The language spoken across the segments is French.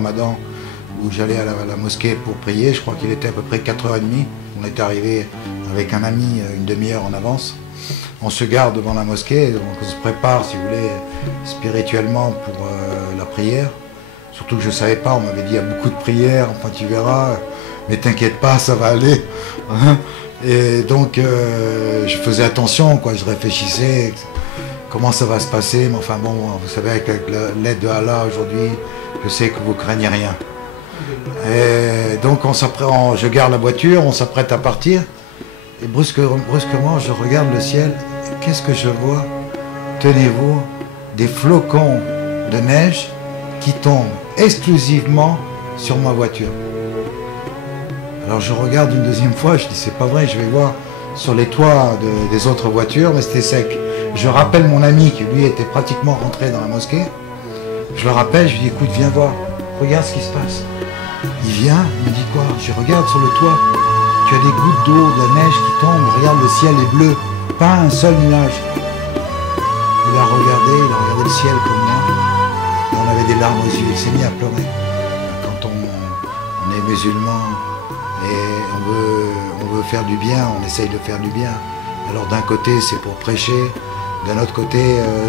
Ramadan où j'allais à la mosquée pour prier. Je crois qu'il était à peu près 4h30. On était arrivé avec un ami une demi-heure en avance. On se gare devant la mosquée, donc on se prépare, si vous voulez, spirituellement pour la prière. Surtout que je ne savais pas, on m'avait dit il y a beaucoup de prières, enfin tu verras, mais t'inquiète pas, ça va aller. Et donc je faisais attention, quoi, je réfléchissais, comment ça va se passer, mais enfin bon, vous savez, avec l'aide de Allah aujourd'hui, je sais que vous craignez rien. Et donc je garde la voiture, on s'apprête à partir, et brusquement je regarde le ciel, et qu'est-ce que je vois? Tenez-vous, des flocons de neige qui tombent exclusivement sur ma voiture. Alors je regarde une deuxième fois, je dis c'est pas vrai, je vais voir sur les toits des autres voitures, mais c'était sec. Je rappelle mon ami qui lui était pratiquement rentré dans la mosquée, je le rappelle, je lui dis écoute viens voir, regarde ce qui se passe. Il vient, il me dit quoi? Je regarde sur le toit, tu as des gouttes d'eau, de la neige qui tombe, regarde le ciel est bleu, pas un seul nuage. Il a regardé le ciel comme moi, et on avait des larmes aux yeux, il s'est mis à pleurer. Quand on est musulman et on veut faire du bien, on essaye de faire du bien. Alors d'un côté c'est pour prêcher, d'un autre côté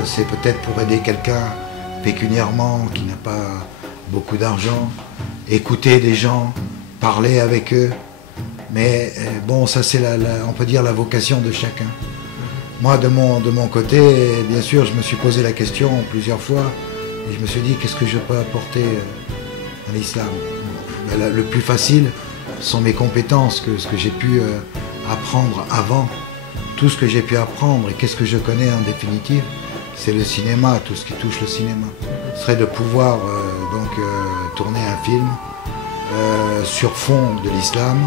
c'est peut-être pour aider quelqu'un pécuniairement qui n'a pas beaucoup d'argent, écouter des gens, parler avec eux. Mais bon, ça c'est on peut dire la vocation de chacun. Moi de mon côté, bien sûr, je me suis posé la question plusieurs fois et je me suis dit qu'est-ce que je peux apporter à l'islam. Le plus facile sont mes compétences, ce que j'ai pu apprendre avant. Tout ce que j'ai pu apprendre et qu'est-ce que je connais en définitive, c'est le cinéma, tout ce qui touche le cinéma. Ce serait de pouvoir tourner un film sur fond de l'islam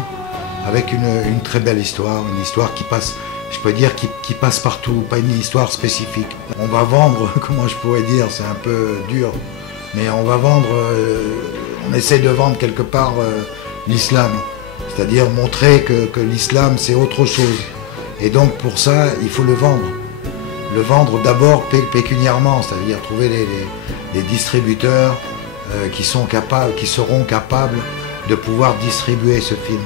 avec une très belle histoire, une histoire qui passe, je peux dire, qui passe partout, pas une histoire spécifique. On va vendre, comment je pourrais dire, c'est un peu dur, mais on va vendre, on essaie de vendre quelque part l'islam, c'est-à-dire montrer que l'islam c'est autre chose. Et donc pour ça, il faut le vendre. Le vendre d'abord pécuniairement, c'est-à-dire trouver les distributeurs qui seront capables de pouvoir distribuer ce film.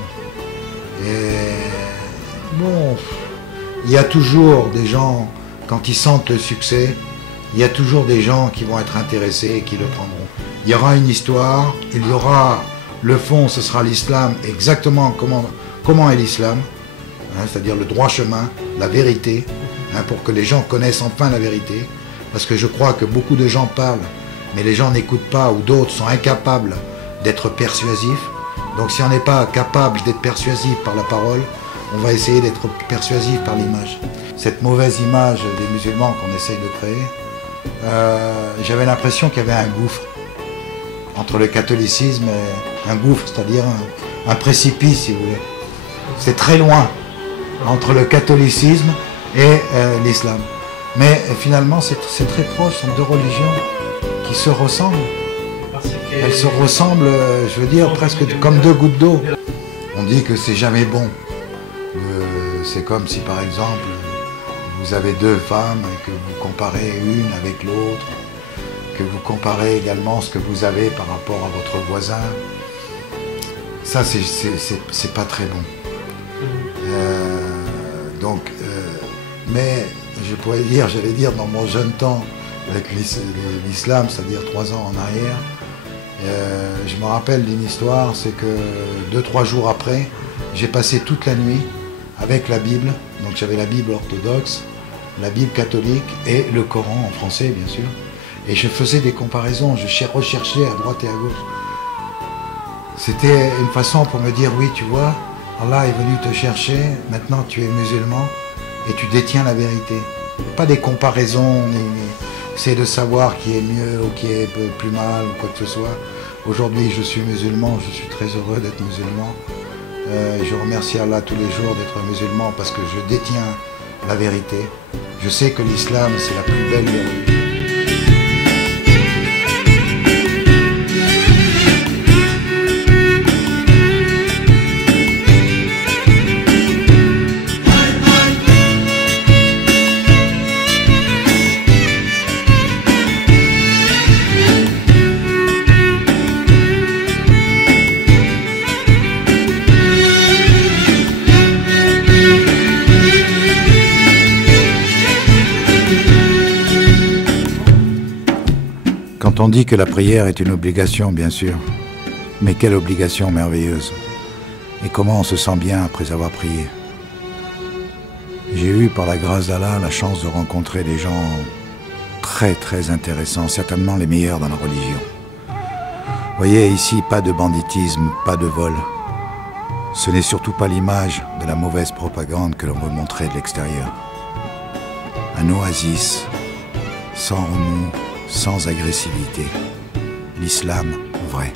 Et bon, il y a toujours des gens, quand ils sentent le succès, il y a toujours des gens qui vont être intéressés et qui le prendront. Il y aura une histoire, il y aura le fond, ce sera l'islam, exactement comment est l'islam, hein, c'est-à-dire le droit chemin, la vérité, hein, pour que les gens connaissent enfin la vérité, parce que je crois que beaucoup de gens parlent, mais les gens n'écoutent pas, ou d'autres sont incapables d'être persuasifs. Donc si on n'est pas capable d'être persuasif par la parole, on va essayer d'être persuasif par l'image. Cette mauvaise image des musulmans qu'on essaye de créer, j'avais l'impression qu'il y avait un gouffre entre le catholicisme et un gouffre, c'est-à-dire un précipice, si vous voulez. C'est très loin entre le catholicisme et l'islam. Mais finalement, c'est très proche, ce sont deux religions qui se ressemblent. Elles se ressemblent, je veux dire, presque comme deux gouttes d'eau. On dit que c'est jamais bon. C'est comme si, par exemple, vous avez deux femmes et que vous comparez une avec l'autre, que vous comparez également ce que vous avez par rapport à votre voisin. Ça, c'est pas très bon. Mais je pourrais dire, j'allais dire, dans mon jeune temps, avec l'islam, c'est-à-dire 3 ans en arrière, je me rappelle d'une histoire, c'est que 2-3 jours après, j'ai passé toute la nuit avec la Bible, donc j'avais la Bible orthodoxe, la Bible catholique et le Coran en français bien sûr, et je faisais des comparaisons, je recherchais à droite et à gauche. C'était une façon pour me dire, oui tu vois, Allah est venu te chercher, maintenant tu es musulman et tu détiens la vérité. Pas des comparaisons, c'est de savoir qui est mieux ou qui est plus mal ou quoi que ce soit. Aujourd'hui je suis musulman, je suis très heureux d'être musulman. Je remercie Allah tous les jours d'être musulman parce que je détiens la vérité. Je sais que l'islam c'est la plus belle des religions. Quand on dit que la prière est une obligation, bien sûr, mais quelle obligation merveilleuse. Et comment on se sent bien après avoir prié. J'ai eu, par la grâce d'Allah, la chance de rencontrer des gens très très intéressants, certainement les meilleurs dans la religion. Vous voyez, ici, pas de banditisme, pas de vol. Ce n'est surtout pas l'image de la mauvaise propagande que l'on veut montrer de l'extérieur. Un oasis, sans remous, sans agressivité. L'islam vrai.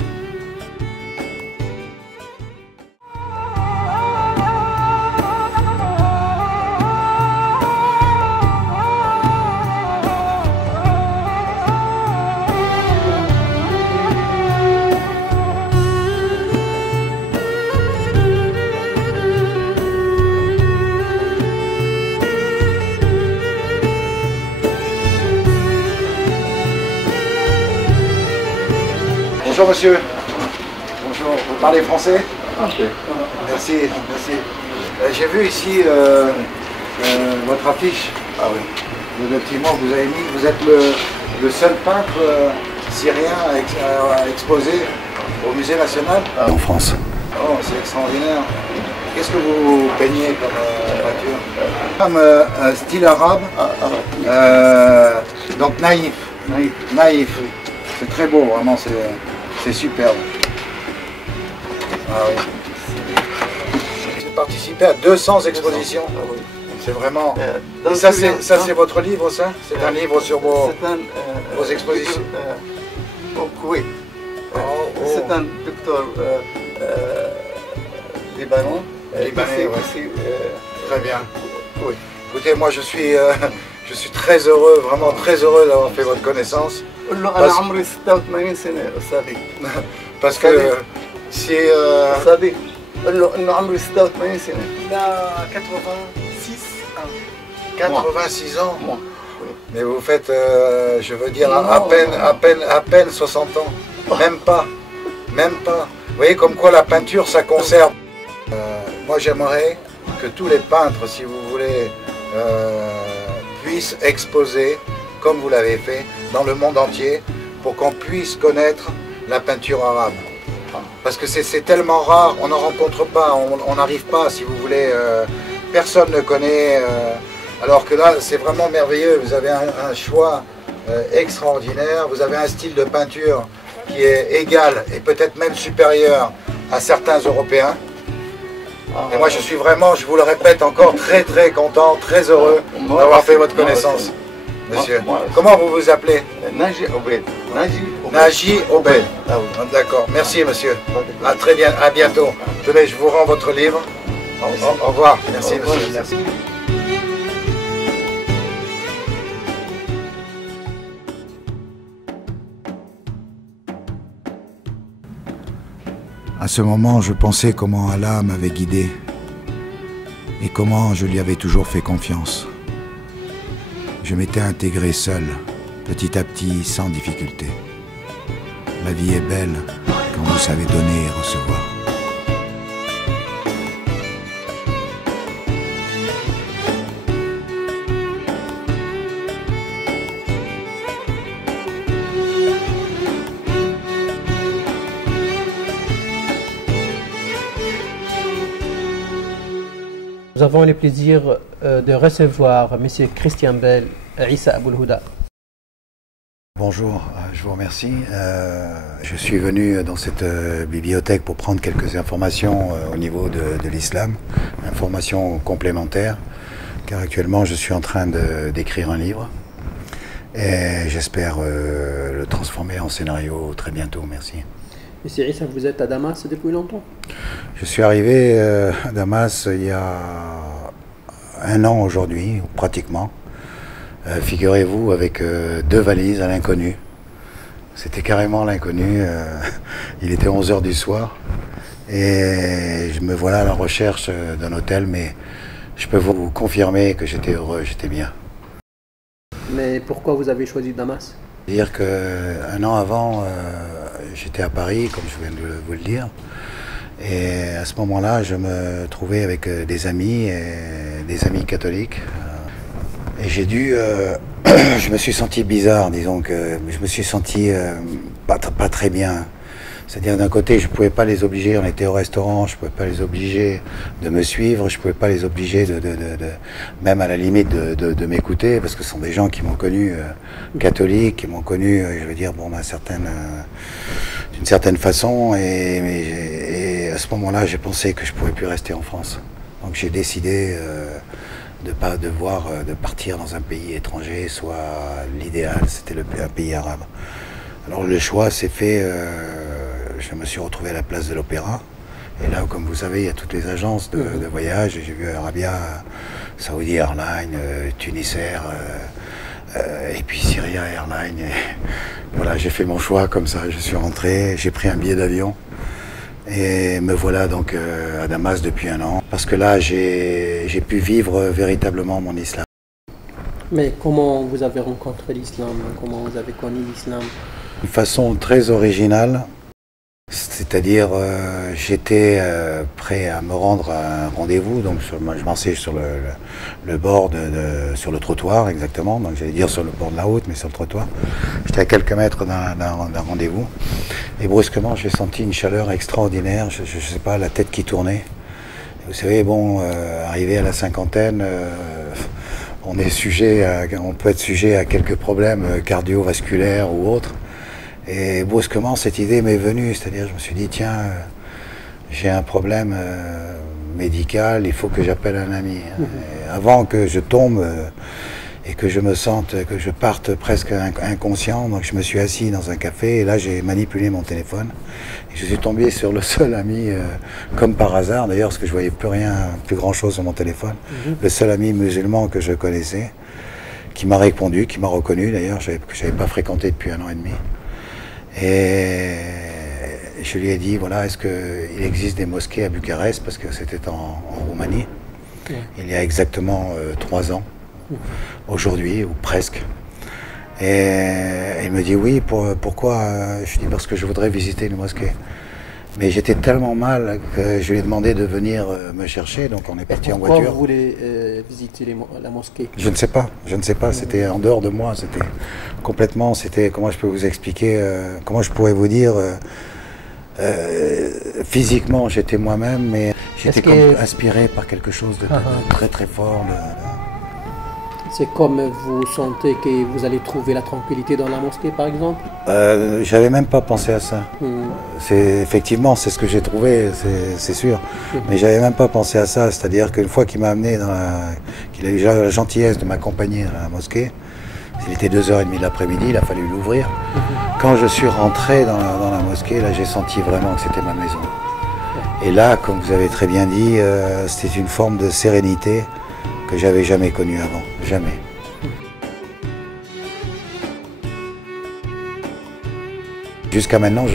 Bonjour monsieur. Bonjour. Vous parlez français? Ok. Merci, merci. J'ai vu ici votre affiche. Ah oui. Le petit mot que vous avez mis. Vous êtes le seul peintre syrien à exposer au musée national en France. Oh, c'est extraordinaire. Qu'est-ce que vous peignez comme peinture? Comme style arabe. Donc naïf. Naïf. C'est très beau, vraiment. C'est superbe. Ah oui. J'ai participé à 200 expositions. Ah oui. C'est vraiment... Et ça, c'est votre livre, ça? C'est un livre sur vos expositions? Oui. C'est un docteur libanais. Libanais, oui. Très bien. Oui. Écoutez, moi je suis très heureux, vraiment très heureux d'avoir fait votre connaissance. Parce que si... صديق قل له انه عمري 86 سنه. Il a 86 ans. Moi. Mais vous faites, je veux dire, à peine 60 ans. Même pas. Même pas. Vous voyez comme quoi la peinture, ça conserve. Moi j'aimerais que tous les peintres, si vous voulez, puissent exposer, comme vous l'avez fait, dans le monde entier, pour qu'on puisse connaître la peinture arabe. Parce que c'est tellement rare, on n'en rencontre pas, on n'arrive pas, si vous voulez, personne ne connaît. Alors que là, c'est vraiment merveilleux, vous avez un choix extraordinaire, vous avez un style de peinture qui est égal et peut-être même supérieur à certains Européens. Et moi je suis vraiment, je vous le répète encore, très très content, très heureux d'avoir fait votre connaissance, monsieur. Comment vous vous appelez? Naji Obed. Naji Obed. D'accord, merci monsieur. À très bien, à bientôt. Tenez, je vous rends votre livre. Au revoir, merci monsieur. Merci. À ce moment, je pensais comment Allah m'avait guidé et comment je lui avais toujours fait confiance. Je m'étais intégré seul, petit à petit, sans difficulté. La vie est belle quand vous savez donner et recevoir. Nous avons le plaisir de recevoir M. Christian Bell, Issa Aboul Houda. Bonjour, je vous remercie. Je suis venu dans cette bibliothèque pour prendre quelques informations au niveau de l'islam, informations complémentaires, car actuellement je suis en train d'écrire un livre et j'espère le transformer en scénario très bientôt. Merci. Monsieur Issa, vous êtes à Damas depuis longtemps? Je suis arrivé à Damas il y a un an aujourd'hui, pratiquement. Figurez-vous, avec 2 valises à l'inconnu. C'était carrément l'inconnu. Il était 11 h du soir. Et je me voilà à la recherche d'un hôtel, mais je peux vous confirmer que j'étais heureux, j'étais bien. Mais pourquoi vous avez choisi Damas? C'est-à-dire qu'un an avant, j'étais à Paris, comme je viens de vous le dire. Et à ce moment-là, je me trouvais avec des amis catholiques. Et j'ai dû Je me suis senti bizarre, disons que je me suis senti pas très bien. C'est-à-dire d'un côté, je ne pouvais pas les obliger, on était au restaurant, je ne pouvais pas les obliger de me suivre, je ne pouvais pas les obliger même à la limite de m'écouter, parce que ce sont des gens qui m'ont connu catholique, qui m'ont connu, je veux dire, bon, d'une certaine façon, et à ce moment-là, j'ai pensé que je ne pouvais plus rester en France. Donc j'ai décidé de partir dans un pays étranger, soit l'idéal, c'était un pays arabe. Alors le choix s'est fait, je me suis retrouvé à la place de l'Opéra, et là, comme vous savez, il y a toutes les agences de voyage, j'ai vu Arabia, Saudi Airlines, Tunis Air, et puis Syria Airlines, et voilà, j'ai fait mon choix comme ça, je suis rentré, j'ai pris un billet d'avion, et me voilà donc à Damas depuis 1 an, parce que là, j'ai pu vivre véritablement mon islam. Mais comment vous avez rencontré l'islam? Comment vous avez connu l'islam? D'une façon très originale, c'est-à-dire j'étais prêt à me rendre à un rendez-vous, donc je marchais sur le bord, sur le trottoir exactement, donc j'allais dire sur le bord de la route, mais sur le trottoir. J'étais à quelques mètres d'un rendez-vous, et brusquement j'ai senti une chaleur extraordinaire, je ne sais pas, la tête qui tournait. Vous savez, bon, arrivé à la cinquantaine, on peut être sujet à quelques problèmes cardiovasculaires ou autres. Et brusquement, cette idée m'est venue, c'est-à-dire je me suis dit, tiens, j'ai un problème médical, il faut que j'appelle un ami. Et avant que je tombe et que je me sente, que je parte presque inconscient, donc je me suis assis dans un café et là j'ai manipulé mon téléphone. Et je suis tombé sur le seul ami, comme par hasard d'ailleurs, parce que je voyais plus grand chose sur mon téléphone, le seul ami musulman que je connaissais, qui m'a répondu, qui m'a reconnu d'ailleurs, que je n'avais pas fréquenté depuis 1 an et demi. Et je lui ai dit, voilà, est-ce qu'il existe des mosquées à Bucarest, parce que c'était en Roumanie, il y a exactement 3 ans, aujourd'hui, ou presque. Et il me dit, oui, pourquoi? Je lui dis, parce que je voudrais visiter une mosquée. Mais j'étais tellement mal que je lui ai demandé de venir me chercher, donc on est parti en voiture. Pourquoi vous voulez visiter la mosquée? Je ne sais pas, c'était en dehors de moi, c'était complètement, comment je peux vous expliquer, comment je pourrais vous dire, physiquement j'étais moi-même, mais j'étais comme inspiré par quelque chose de très très fort. C'est comme vous sentez que vous allez trouver la tranquillité dans la mosquée, par exemple? J'avais même pas pensé à ça. Effectivement, c'est ce que j'ai trouvé, c'est sûr. Mais j'avais même pas pensé à ça. C'est-à-dire qu'une fois qu'il m'a amené qu'il a eu la gentillesse de m'accompagner dans la mosquée, il était 2h30 de l'après-midi, il a fallu l'ouvrir. Quand je suis rentré dans la mosquée, là, j'ai senti vraiment que c'était ma maison. Et là, comme vous avez très bien dit, c'était une forme de sérénité que j'avais jamais connue avant, jamais. Jusqu'à maintenant,